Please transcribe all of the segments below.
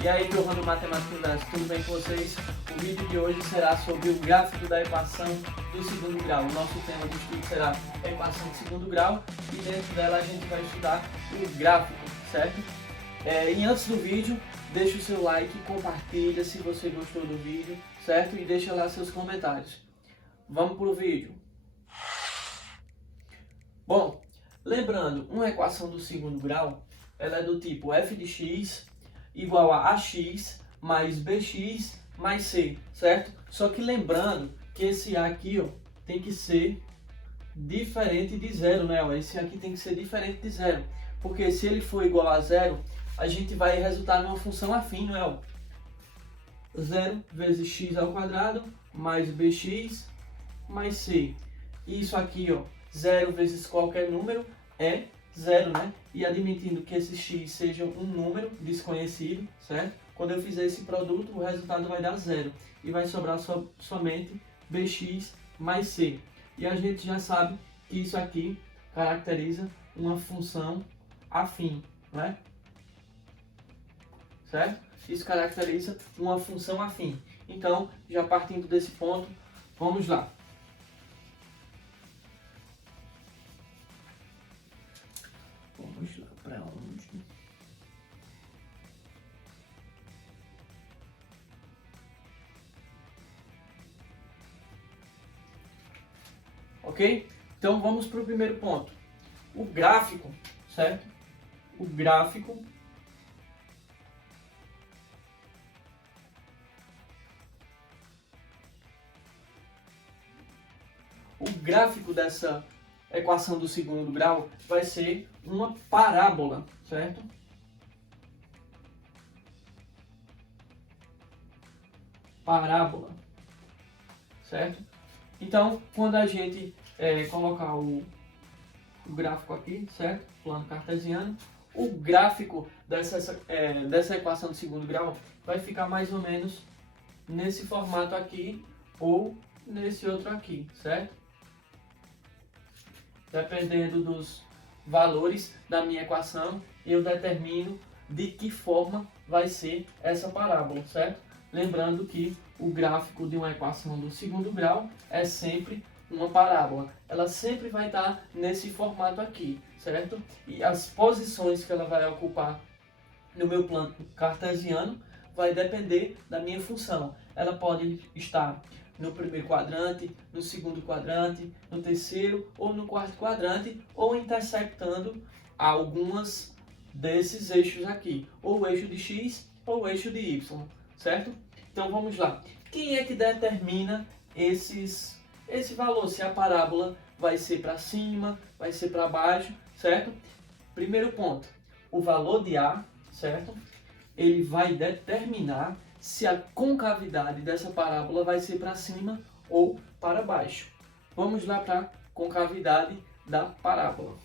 E aí, turma do Matemática Universo, tudo bem com vocês? O vídeo de hoje será sobre o gráfico da equação do segundo grau. O nosso tema de estudo será a equação de segundo grau e dentro dela a gente vai estudar o gráfico, certo? E antes do vídeo, deixa o seu like, compartilha se você gostou do vídeo, certo? E deixa lá seus comentários. Vamos para o vídeo. Bom, lembrando, uma equação do segundo grau, ela é do tipo f de x igual a ax mais bx mais c, certo? Só que lembrando que esse a aqui, ó, tem que ser diferente de zero, né? Esse aqui tem que ser diferente de zero, porque se ele for igual a zero, a gente vai resultar numa função afim, não é? 0 vezes x ao quadrado mais bx mais c. E isso aqui, ó, 0 vezes qualquer número é 0, né? E admitindo que esse x seja um número desconhecido, certo? Quando eu fizer esse produto, o resultado vai dar 0. E vai sobrar somente bx mais c. E a gente já sabe que isso aqui caracteriza uma função afim, né? Certo? Isso caracteriza uma função afim. Então, já partindo desse ponto, vamos lá. Vamos lá para onde? Ok? Então vamos para o primeiro ponto. O gráfico, certo? O gráfico dessa equação do segundo grau vai ser uma parábola, certo? Parábola, certo? Então, quando a gente colocar o gráfico aqui, certo? Plano cartesiano, o gráfico dessa equação do segundo grau vai ficar mais ou menos nesse formato aqui ou nesse outro aqui, certo? Dependendo dos valores da minha equação, eu determino de que forma vai ser essa parábola, certo? Lembrando que o gráfico de uma equação do segundo grau é sempre uma parábola. Ela sempre vai estar nesse formato aqui, certo? E as posições que ela vai ocupar no meu plano cartesiano vai depender da minha função. Ela pode estar no primeiro quadrante, no segundo quadrante, no terceiro ou no quarto quadrante, ou intersectando algumas desses eixos aqui, ou o eixo de x ou o eixo de y, certo? Então vamos lá. Quem é que determina esse valor? Se a parábola vai ser para cima, vai ser para baixo, certo? Primeiro ponto, o valor de A, certo? Ele vai determinar se a concavidade dessa parábola vai ser para cima ou para baixo. Vamos lá para a concavidade da parábola.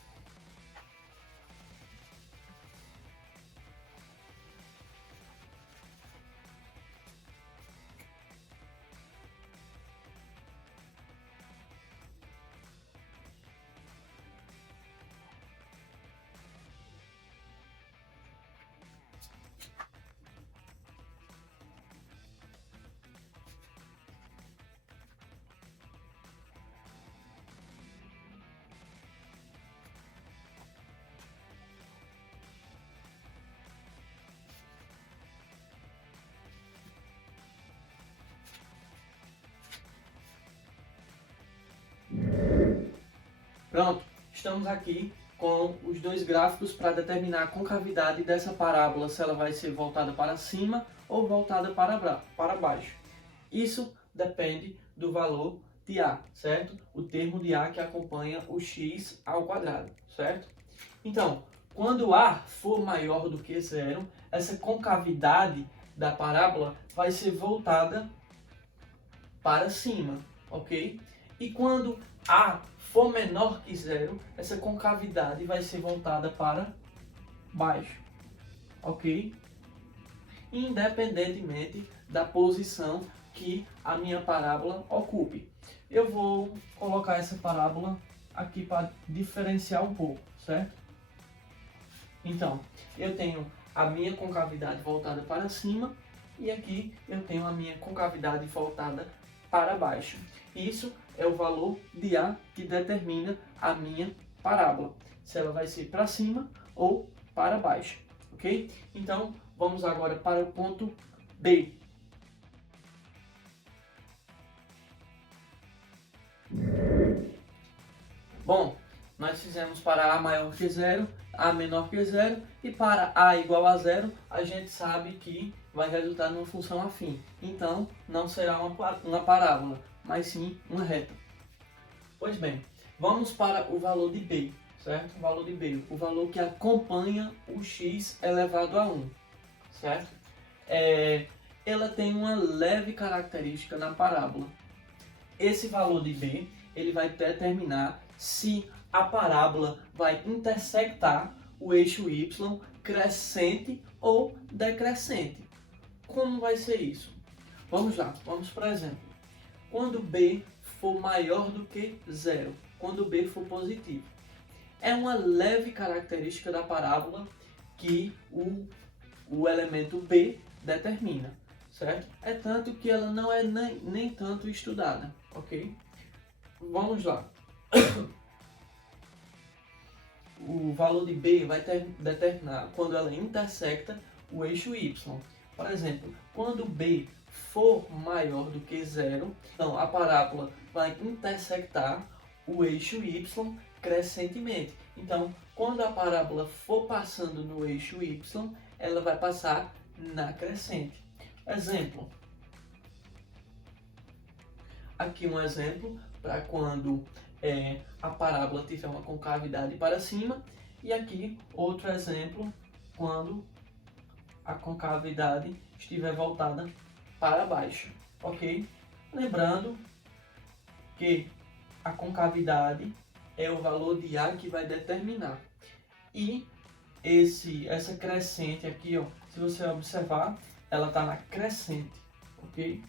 Pronto, estamos aqui com os dois gráficos para determinar a concavidade dessa parábola, se ela vai ser voltada para cima ou voltada para baixo. Isso depende do valor de A, certo? O termo de A que acompanha o x ao quadrado, certo? Então, quando A for maior do que zero, essa concavidade da parábola vai ser voltada para cima, ok? E quando A for menor que zero, essa concavidade vai ser voltada para baixo, ok? Independentemente da posição que a minha parábola ocupe. Eu vou colocar essa parábola aqui para diferenciar um pouco, certo? Então, eu tenho a minha concavidade voltada para cima e aqui eu tenho a minha concavidade voltada para baixo. Isso é o valor de A que determina a minha parábola, se ela vai ser para cima ou para baixo, ok? Então, vamos agora para o ponto B. Bom, nós fizemos para A maior que zero, A menor que zero, e para A igual a zero, a gente sabe que vai resultar numa função afim. Então, não será uma parábola, mas sim uma reta. Pois bem, vamos para o valor de B, certo? O valor de B, o valor que acompanha o x elevado a 1, certo? Ela tem uma leve característica na parábola. Esse valor de B, ele vai determinar se a parábola vai intersectar o eixo y crescente ou decrescente. Como vai ser isso? Vamos lá, vamos por exemplo. Quando B for maior do que zero, quando B for positivo. É uma leve característica da parábola que o elemento B determina, certo? É tanto que ela não é nem tanto estudada, ok? Vamos lá. O valor de B vai determinar quando ela intersecta o eixo Y. Por exemplo, quando B for maior do que zero, então a parábola vai intersectar o eixo Y crescentemente. Então, quando a parábola for passando no eixo Y, ela vai passar na crescente. Exemplo. Aqui um exemplo para quando a parábola tiver uma concavidade para cima, e aqui outro exemplo quando a concavidade estiver voltada para baixo, ok? Lembrando que a concavidade é o valor de A que vai determinar. E essa crescente aqui, ó, se você observar, ela está na crescente, ok?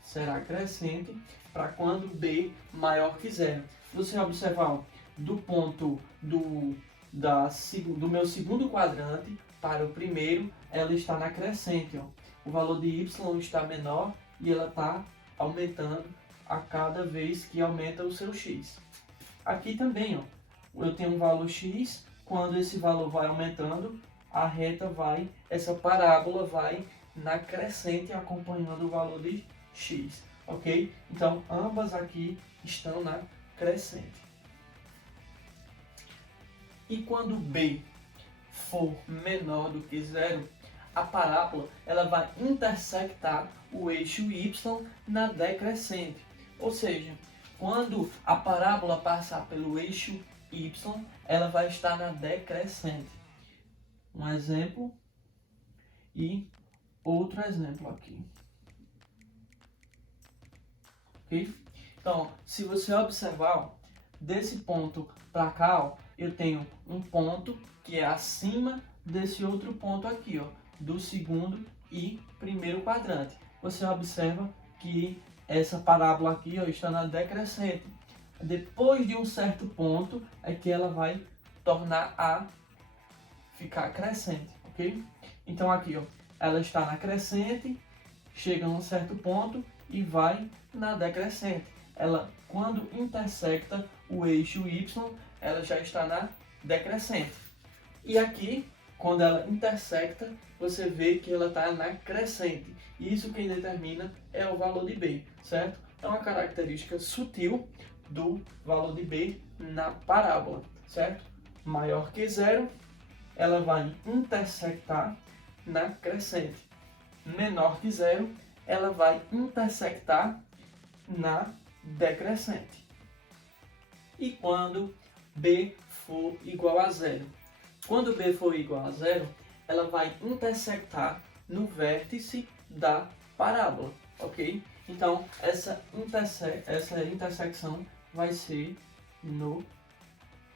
Será crescente para quando B maior que zero. Se você observar, ó, do ponto do meu segundo quadrante para o primeiro, ela está na crescente, ó. O valor de y está menor e ela está aumentando a cada vez que aumenta o seu x. Aqui também, ó, eu tenho um valor x, quando esse valor vai aumentando, a reta vai, essa parábola vai na crescente acompanhando o valor de x, ok? Então, ambas aqui estão na crescente. E quando B for menor do que zero, a parábola ela vai intersectar o eixo y na decrescente. Ou seja, quando a parábola passar pelo eixo y, ela vai estar na decrescente. Um exemplo e outro exemplo aqui. Ok? Então, se você observar, ó, desse ponto para cá, ó, eu tenho um ponto que é acima desse outro ponto aqui, ó, do segundo e primeiro quadrante. Você observa que essa parábola aqui, ó, está na decrescente. Depois de um certo ponto é que ela vai tornar a ficar crescente, ok? Então aqui, ó, ela está na crescente, chega a um certo ponto e vai na decrescente. Ela, quando intersecta o eixo y, ela já está na decrescente. E aqui, quando ela intersecta, você vê que ela está na crescente. Isso quem determina é o valor de B, certo? É uma característica sutil do valor de B na parábola, certo? Maior que zero, ela vai intersectar na crescente. Menor que zero, ela vai intersectar na decrescente. E quando B for igual a zero? Quando B for igual a zero, ela vai intersectar no vértice da parábola, ok? Então, essa intersecção vai ser no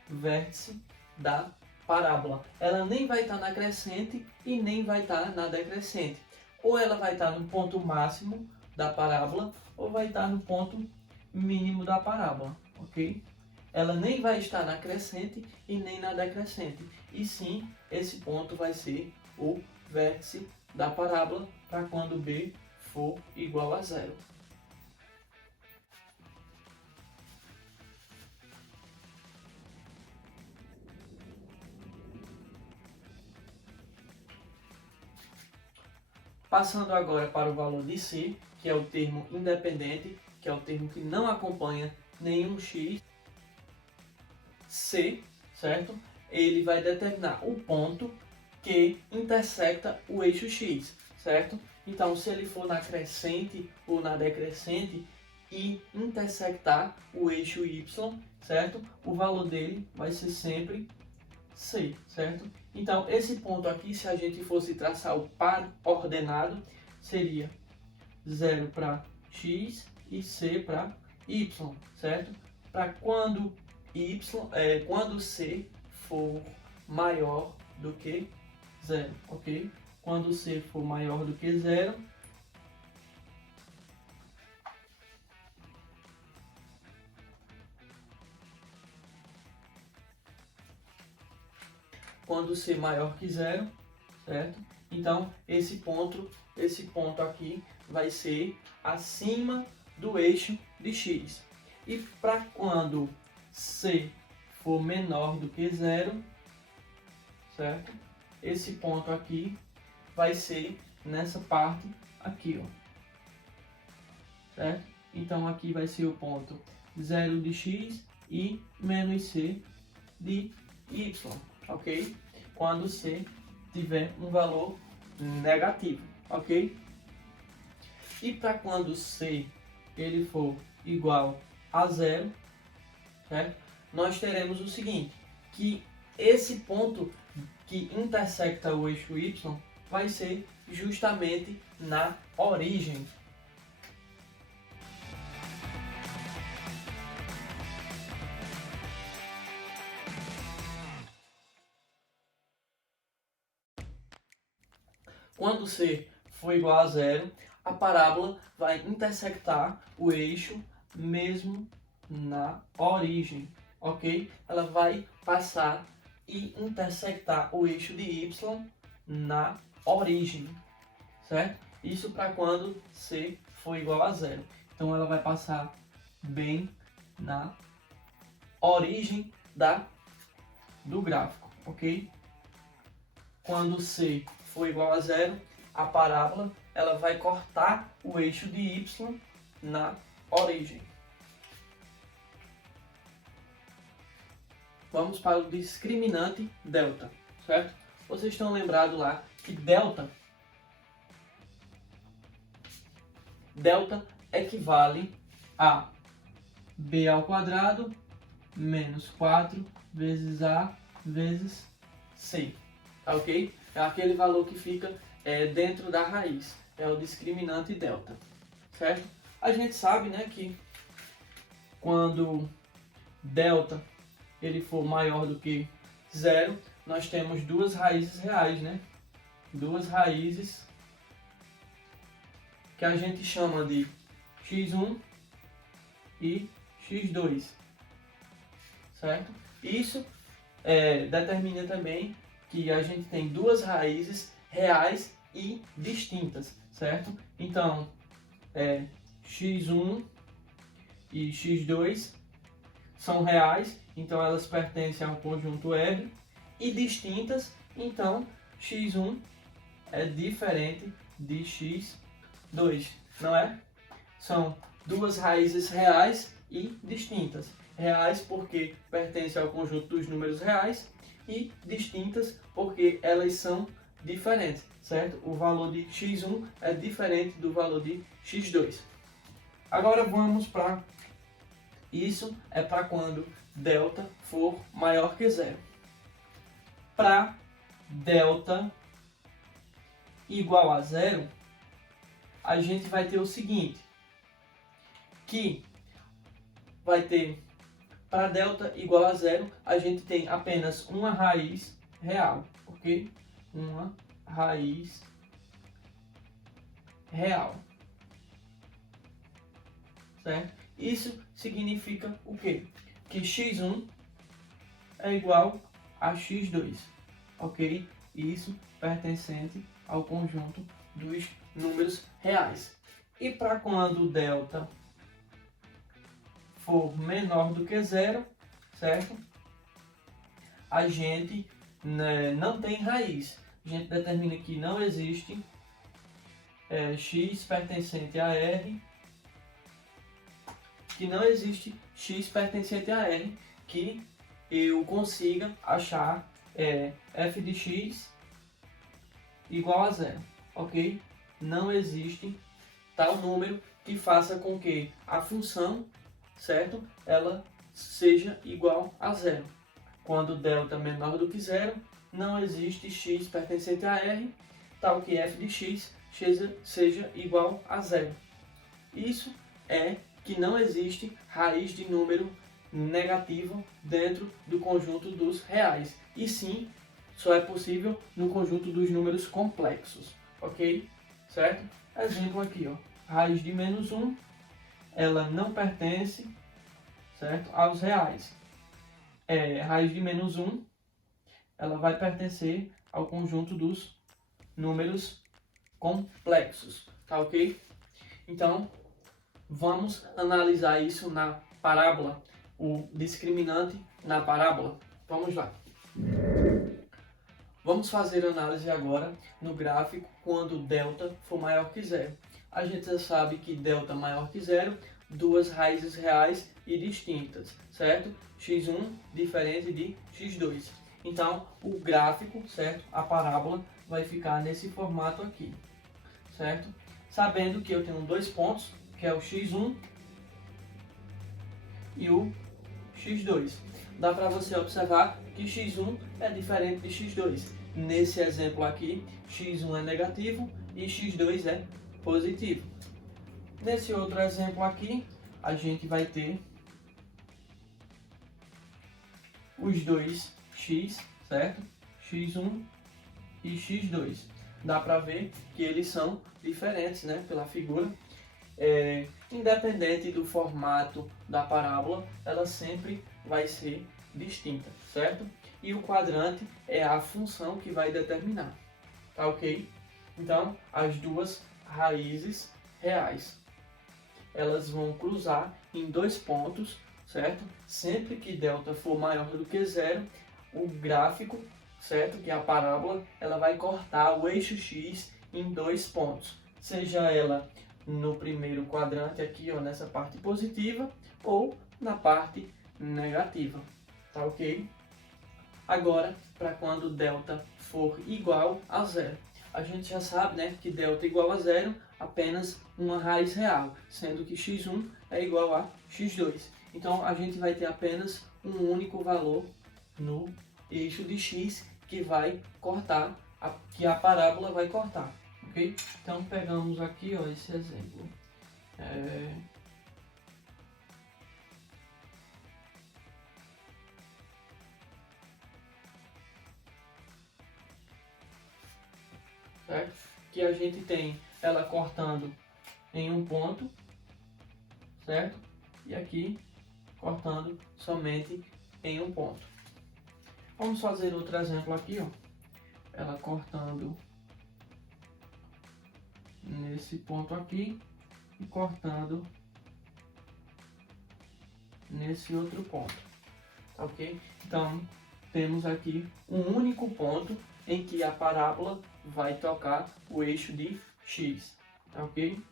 vértice da parábola. Ela nem vai estar na crescente e nem vai estar na decrescente. Ou ela vai estar no ponto máximo da parábola, ou vai estar no ponto mínimo da parábola, ok? ela nem vai estar na crescente e nem na decrescente. E sim, esse ponto vai ser o vértice da parábola para quando b for igual a zero. Passando agora para o valor de c, que é o termo independente, que é o termo que não acompanha nenhum x, c, certo? Ele vai determinar o ponto que intersecta o eixo x, certo? Então, se ele for na crescente ou na decrescente e intersectar o eixo y, certo? O valor dele vai ser sempre c, certo? Então, esse ponto aqui, se a gente fosse traçar o par ordenado, seria 0 para x e c para y, certo? Para quando quando c for maior do que zero, ok? Quando c for maior do que zero, quando c maior que zero, certo? Então, esse ponto aqui vai ser acima do eixo de x. E para quando c for menor do que zero, certo? Esse ponto aqui vai ser nessa parte aqui, ó. Certo? Então, aqui vai ser o ponto 0 de x e menos c de y, ok? Quando c tiver um valor negativo, ok? E para quando c ele for igual a zero, certo? Nós teremos o seguinte, que esse ponto que intersecta o eixo y vai ser justamente na origem. Quando c for igual a zero, a parábola vai intersectar o eixo mesmo na origem, ok? Ela vai passar e intersectar o eixo de y na origem, certo? Isso para quando c for igual a zero. Então ela vai passar bem na origem do gráfico, ok? Quando c for igual a zero, a parábola ela vai cortar o eixo de y na origem. Vamos para o discriminante delta, certo? Vocês estão lembrados lá que delta equivale a b ao quadrado menos 4 vezes a vezes c, tá ok? É aquele valor que fica dentro da raiz, é o discriminante delta, certo? A gente sabe, né, que quando delta ele for maior do que zero, nós temos duas raízes reais, né? Duas raízes que a gente chama de x1 e x2, certo? Isso determina também que a gente tem duas raízes reais e distintas, certo? Então, x1 e x2 são reais, então elas pertencem ao conjunto R, e distintas, então x1 é diferente de x2, não é? São duas raízes reais e distintas. Reais porque pertencem ao conjunto dos números reais e distintas porque elas são diferentes, certo? O valor de x1 é diferente do valor de x2. Agora vamos para... Isso é para quando delta for maior que zero. Para delta igual a zero, a gente vai ter o seguinte, que vai ter, para delta igual a zero, a gente tem apenas uma raiz real, ok? Uma raiz real, certo? Isso significa o quê? que x1 é igual a x2, ok? Isso pertencente ao conjunto dos números reais. E para quando delta for menor do que zero, certo? A gente não tem raiz. A gente determina que não existe x pertencente a R, que não existe x pertencente a R, que eu consiga achar f de x igual a zero, ok? Não existe tal número que faça com que a função, certo? Ela seja igual a zero. Quando delta é menor do que zero, não existe x pertencente a R, tal que f de x seja igual a zero. Isso é que não existe raiz de número negativo dentro do conjunto dos reais. E sim, só é possível no conjunto dos números complexos, ok? Certo? Exemplo aqui, ó. Raiz de menos 1, ela não pertence, certo, aos reais. Raiz de menos 1, ela vai pertencer ao conjunto dos números complexos, tá ok? Então, vamos analisar isso na parábola, o discriminante na parábola. Vamos lá. Vamos fazer análise agora no gráfico quando delta for maior que zero. A gente já sabe que delta maior que zero, duas raízes reais e distintas, certo? x1 diferente de x2. Então, o gráfico, certo? A parábola vai ficar nesse formato aqui, certo? Sabendo que eu tenho dois pontos, que é o x1 e o x2. Dá para você observar que x1 é diferente de x2. Nesse exemplo aqui, x1 é negativo e x2 é positivo. Nesse outro exemplo aqui, a gente vai ter os dois x, certo? x1 e x2. Dá para ver que eles são diferentes, né? Pela figura. Independente do formato da parábola, ela sempre vai ser distinta, certo? E o quadrante é a função que vai determinar, tá ok? Então, as duas raízes reais, elas vão cruzar em dois pontos, certo? Sempre que delta for maior do que zero, o gráfico, certo? Que é a parábola, ela vai cortar o eixo x em dois pontos, seja ela no primeiro quadrante aqui, ó, nessa parte positiva, ou na parte negativa, tá ok? Agora, para quando delta for igual a zero. A gente já sabe, né, que delta é igual a zero, apenas uma raiz real, sendo que x1 é igual a x2. Então, a gente vai ter apenas um único valor no eixo de x que vai cortar, que a parábola vai cortar. Okay? Então pegamos aqui, ó, esse exemplo. Certo? Que a gente tem ela cortando em um ponto, certo? E aqui cortando somente em um ponto. Vamos fazer outro exemplo aqui, ó. Ela cortando nesse ponto aqui e cortando nesse outro ponto, ok? Então, temos aqui um único ponto em que a parábola vai tocar o eixo de x, ok?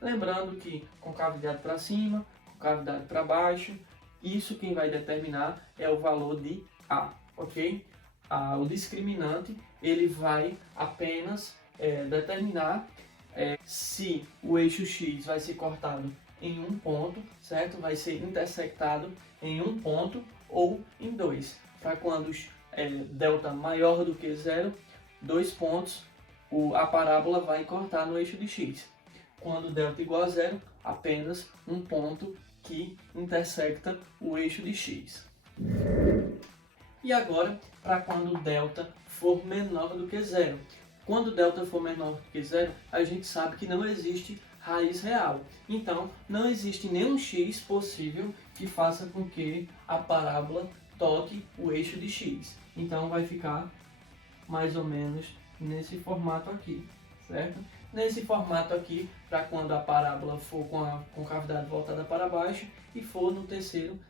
Lembrando que com cavidade para cima, com cavidade para baixo, isso quem vai determinar é o valor de A, ok? O discriminante, ele vai apenas determinar se o eixo x vai ser cortado em um ponto, certo? Vai ser intersectado em um ponto ou em dois. Para quando delta maior do que zero, dois pontos, a parábola vai cortar no eixo de x. Quando delta igual a zero, apenas um ponto que intersecta o eixo de x. E agora, para quando delta for menor do que zero. Quando delta for menor do que zero, a gente sabe que não existe raiz real. Então, não existe nenhum x possível que faça com que a parábola toque o eixo de x. Então, vai ficar mais ou menos nesse formato aqui, certo? Nesse formato aqui, para quando a parábola for com a concavidade voltada para baixo e for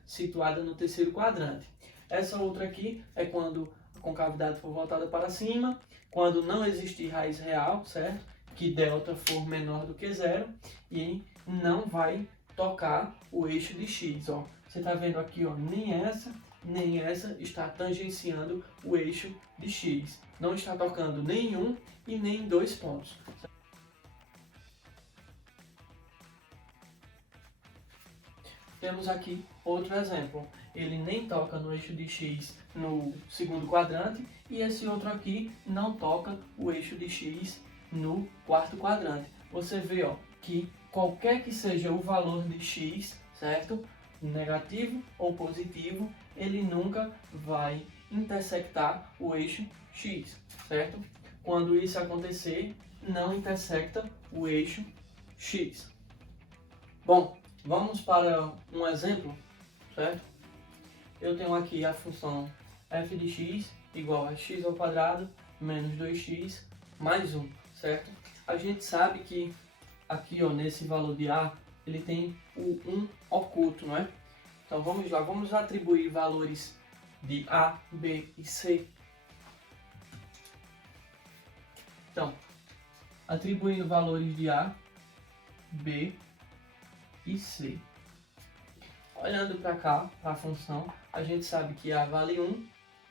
situada no terceiro quadrante. Essa outra aqui é quando a concavidade for voltada para cima, quando não existir raiz real, certo? Que delta for menor do que zero e não vai tocar o eixo de x. Ó. Você está vendo aqui, ó, nem essa está tangenciando o eixo de x. Não está tocando nem em um e nem em dois pontos. Temos aqui outro exemplo. Ele nem toca no eixo de x no segundo quadrante e esse outro aqui não toca o eixo de x no quarto quadrante. Você vê, ó, que qualquer que seja o valor de x, certo? Negativo ou positivo, ele nunca vai intersectar o eixo x, certo? Quando isso acontecer, não intersecta o eixo x. Bom, vamos para um exemplo, certo? Eu tenho aqui a função f de x igual a x ao quadrado menos 2x mais 1, certo? A gente sabe que aqui, ó, nesse valor de a, ele tem o 1 oculto, não é? Então vamos lá, vamos atribuir valores de a, b e c. Então, atribuindo valores de a, b e c. Olhando para cá, para a função, a gente sabe que a vale 1,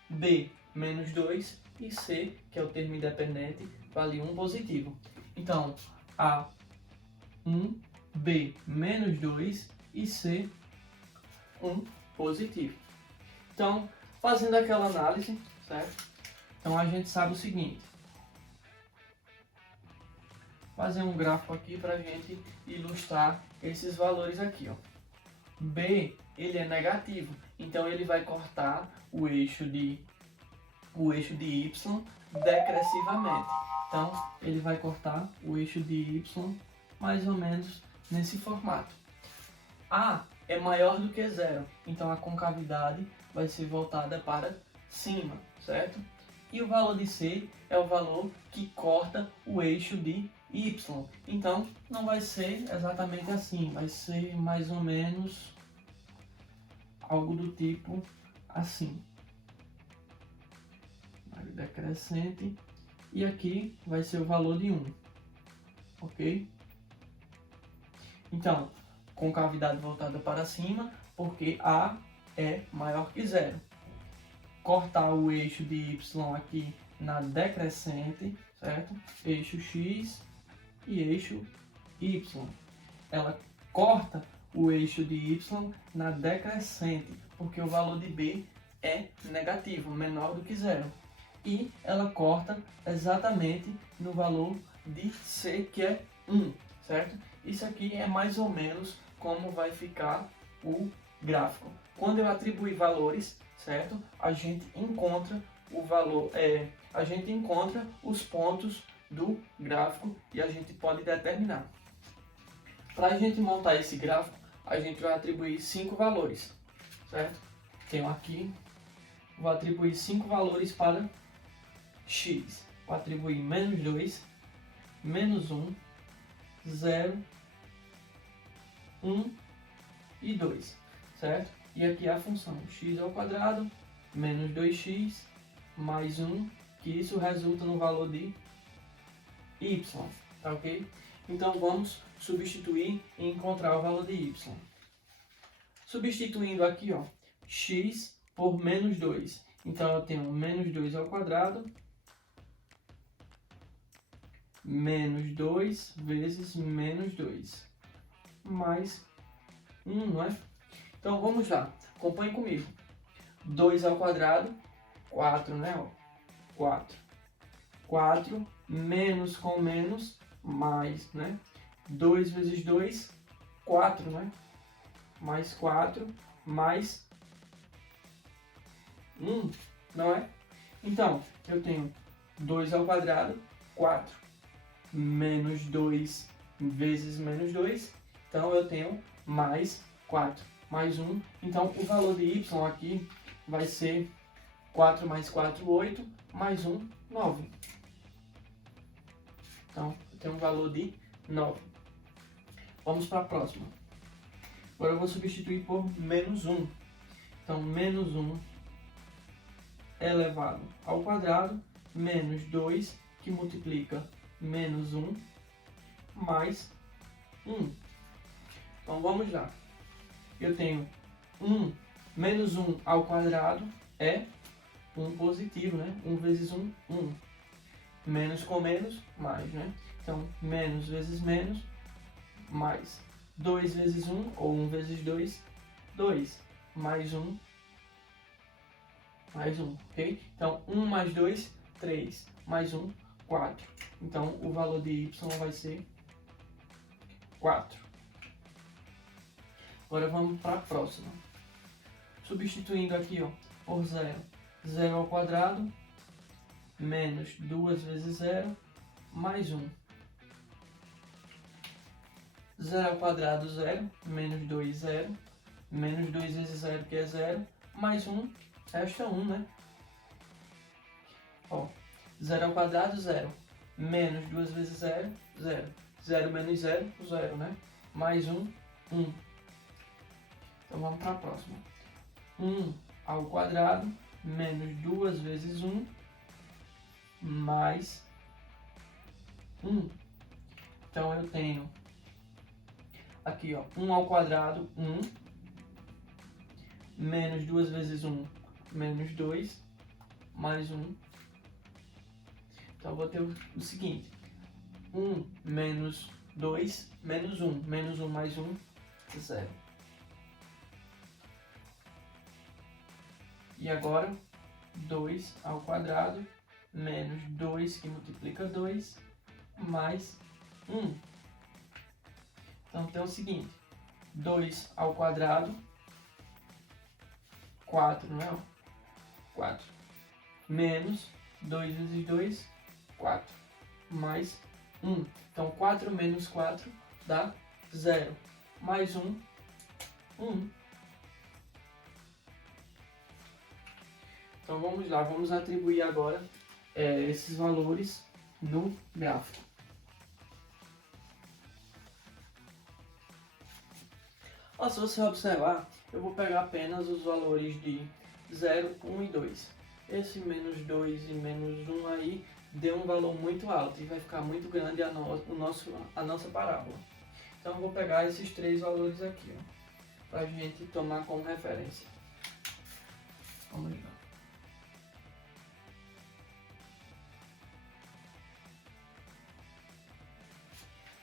b menos 2 e c, que é o termo independente, vale 1 positivo. Então, a 1, b menos 2 e c 1 positivo. Então, fazendo aquela análise, certo? Então a gente sabe o seguinte. Fazer um gráfico aqui para a gente ilustrar esses valores aqui, ó. B, ele é negativo, então ele vai cortar o eixo de y decrescivamente. Então, ele vai cortar o eixo de y mais ou menos nesse formato. A é maior do que zero, então a concavidade vai ser voltada para cima, certo? E o valor de C é o valor que corta o eixo de y. Então, não vai ser exatamente assim, vai ser mais ou menos algo do tipo assim. Decrescente. E aqui vai ser o valor de 1. Ok? Então, concavidade voltada para cima, porque A é maior que zero. Cortar o eixo de y aqui na decrescente, certo? Eixo x e eixo y. Ela corta o eixo de y na decrescente, porque o valor de b é negativo, menor do que zero. E ela corta exatamente no valor de c, que é 1, certo? Isso aqui é mais ou menos como vai ficar o gráfico. Quando eu atribuir valores, certo? A gente encontra o valor, a gente encontra os pontos do gráfico e a gente pode determinar. Para a gente montar esse gráfico, a gente vai atribuir 5 valores, certo? Tenho aqui, vou atribuir 5 valores para x. Vou atribuir menos 2, menos 1, 0, 1 e 2, certo? E aqui a função x ao quadrado menos 2x mais 1, que isso resulta no valor de y, tá ok? Então vamos substituir e encontrar o valor de y. Substituindo aqui, ó, x por menos 2. Então eu tenho menos 2 ao quadrado menos 2 vezes menos 2 mais 1, não é? Então vamos lá, acompanhe comigo. 2 ao quadrado, 4, né? Ó, 4. 4 menos com menos, mais, né? 2 vezes 2, 4, né? Mais 4, mais 1, não é? Então, eu tenho 2 ao quadrado, 4, menos 2 vezes menos 2, então eu tenho mais 4, mais 1. Então o valor de y aqui vai ser 4 mais 4, 8, mais 1, 9. Então eu tenho um valor de 9. Vamos para a próxima. Agora eu vou substituir por menos 1. Então menos 1 elevado ao quadrado, menos 2, que multiplica menos 1, mais 1. Então vamos lá. Eu tenho 1 menos 1 ao quadrado é 1 positivo, né? 1 vezes 1, 1. Menos com menos, mais, né? Então, menos vezes menos, mais. 2 vezes 1, ou 1 vezes 2, 2. Mais 1, mais 1, ok? Então, 1 mais 2, 3. Mais 1, 4. Então, o valor de y vai ser 4. Agora vamos para a próxima. Substituindo aqui, ó, por 0. 0 ao quadrado, menos 2 vezes 0, mais 1. 0 ao quadrado, 0. Menos 2, 0. Menos 2 vezes 0, que é 0. Mais 1, resta 1, né? Ó, 0 ao quadrado, 0. Menos 2 vezes 0, 0. 0 menos 0, 0, né? Mais 1, 1. Então vamos para a próxima. 1 ao quadrado, menos 2 vezes 1, mais 1. Então eu tenho aqui, ó, 1 ao quadrado, 1, menos 2 vezes 1, menos 2, mais 1. Então eu vou ter o seguinte, 1 menos 2, menos 1. Menos 1 mais 1, 0. E agora, 2 ao quadrado, menos 2, que multiplica 2, mais 1. Então tem o seguinte, 2 ao quadrado, 4, não é? 4. Menos 2 vezes 2, 4. Mais 1. Então 4 menos 4 dá 0. Mais 1, 1. Então vamos lá, vamos atribuir agora esses valores no gráfico. Ó, se você observar, eu vou pegar apenas os valores de 0, 1 e 2. Esse menos 2 e menos 1 aí deu um valor muito alto e vai ficar muito grande a nossa parábola. Então eu vou pegar esses três valores aqui, para a gente tomar como referência. Vamos lá.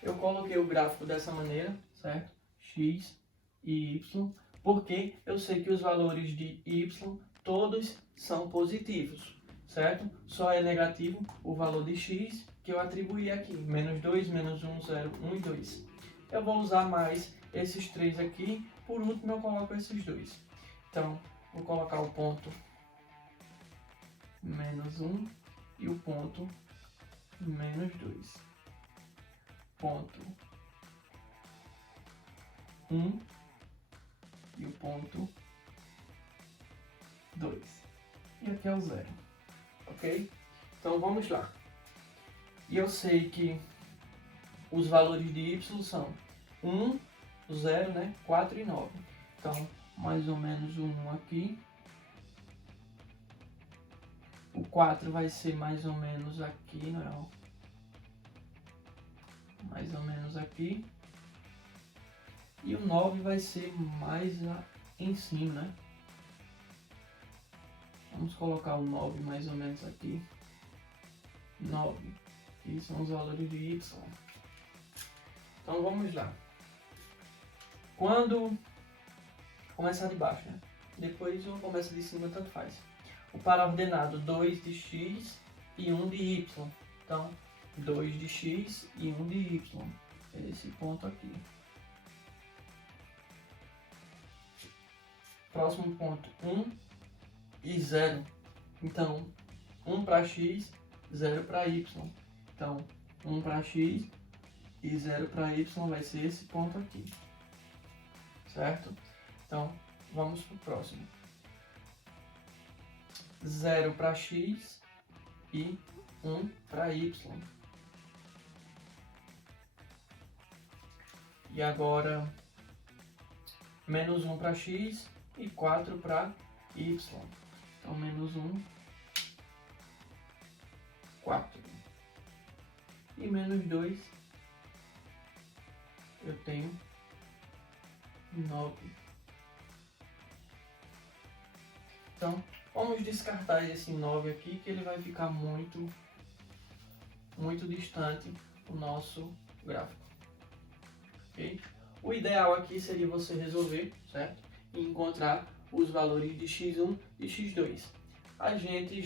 Eu coloquei o gráfico dessa maneira, certo? X e Y, porque eu sei que os valores de Y todos são positivos, certo? Só é negativo o valor de X que eu atribuí aqui, menos 2, menos 1, 0, 1 e 2. Eu vou usar mais esses três aqui, por último eu coloco esses dois. Então, vou colocar o ponto menos 1 e o ponto menos 2. Ponto 1 e o ponto 2. E aqui é o 0. Ok? Então vamos lá. E eu sei que os valores de y são 1, 0, né? 4 e 9. Então, mais ou menos o 1 aqui. O 4 vai ser mais ou menos aqui, não é? Mais ou menos aqui. E o 9 vai ser mais lá em cima, né? Vamos colocar o 9 mais ou menos aqui. 9. E são os valores de y. Então vamos lá. Quando começar de baixo, né? Depois eu começo de cima, tanto faz. O para-ordenado 2 de x e 1 de y. Então, 2 de x e 1 de y. Esse ponto aqui. Próximo ponto, 1 e 0. Então, 1 para x, 0 para y. Então, 1 para x, E 0 para y vai ser esse ponto aqui. Certo? Então, vamos para o próximo. 0 para x e 1 para y. E agora, menos 1 para x e 4 para y. Então, menos 1, 4. E menos 2, eu tenho 9. Então, vamos descartar esse 9 aqui, que ele vai ficar muito distante do nosso gráfico. Okay? O ideal aqui seria você resolver, certo? E encontrar os valores de x1 e x2. A gente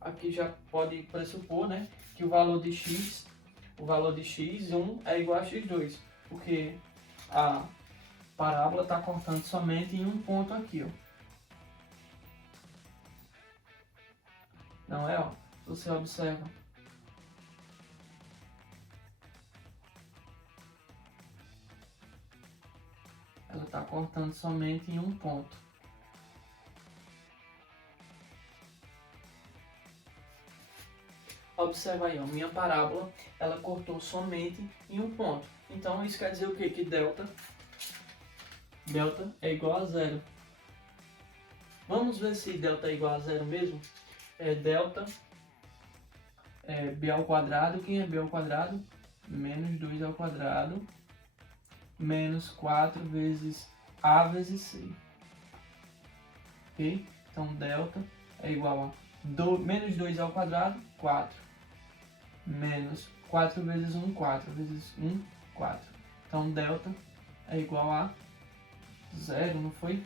aqui já pode pressupor, né, que o valor de x1 é igual a x2, porque a parábola está cortando somente em um ponto aqui, ó. Não é, ó? Você observa. Ela está cortando somente em um ponto. Observa aí, ó, minha parábola, ela cortou somente em um ponto. Então isso quer dizer o quê? Que delta é igual a 0. Vamos ver se delta é igual a 0 mesmo? Delta é b ao quadrado. Quem é b ao quadrado? Menos 2 ao quadrado menos 4 vezes a vezes c. Ok? Então delta é igual a menos 2 ao quadrado, 4. Menos 4 vezes 1, 4. Vezes 1, 4. Então delta é igual a 0, não foi?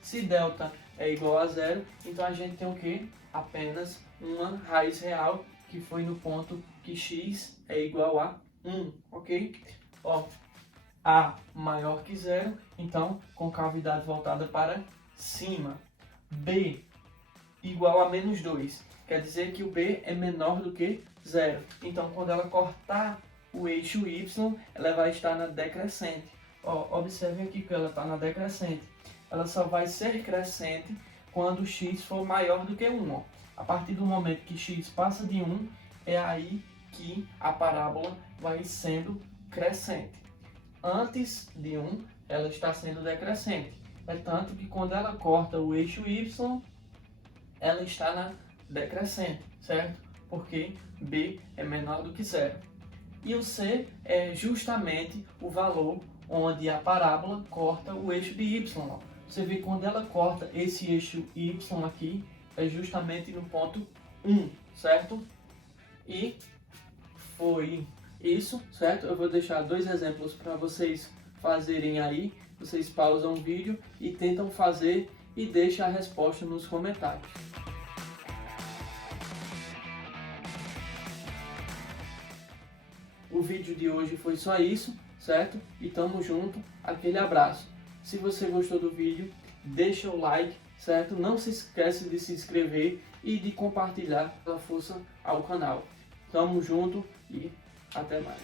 Se delta é igual a 0, então a gente tem o quê? Apenas uma raiz real, que foi no ponto que x é igual a 1, ok? Ó, a maior que 0, então com cavidade voltada para cima. B igual a menos 2, quer dizer que o B é menor do que 0. Então quando ela cortar o eixo y, ela vai estar na decrescente. Ó, observe aqui que ela está na decrescente. Ela só vai ser crescente quando x for maior do que 1. Ó. A partir do momento que x passa de 1, é aí que a parábola vai sendo crescente. Antes de 1, ela está sendo decrescente. É tanto que quando ela corta o eixo y, ela está na decrescente, certo? Porque b é menor do que 0. E o c é justamente o valor onde a parábola corta o eixo de y. Ó. Você vê que quando ela corta esse eixo y aqui, é justamente no ponto 1, certo? E foi isso, certo? Eu vou deixar 2 exemplos para vocês fazerem aí. Vocês pausam o vídeo e tentam fazer e deixam a resposta nos comentários. O vídeo de hoje foi só isso, certo? E tamo junto, aquele abraço. Se você gostou do vídeo, deixa o like, certo? Não se esquece de se inscrever e de compartilhar a força ao canal. Tamo junto e até mais.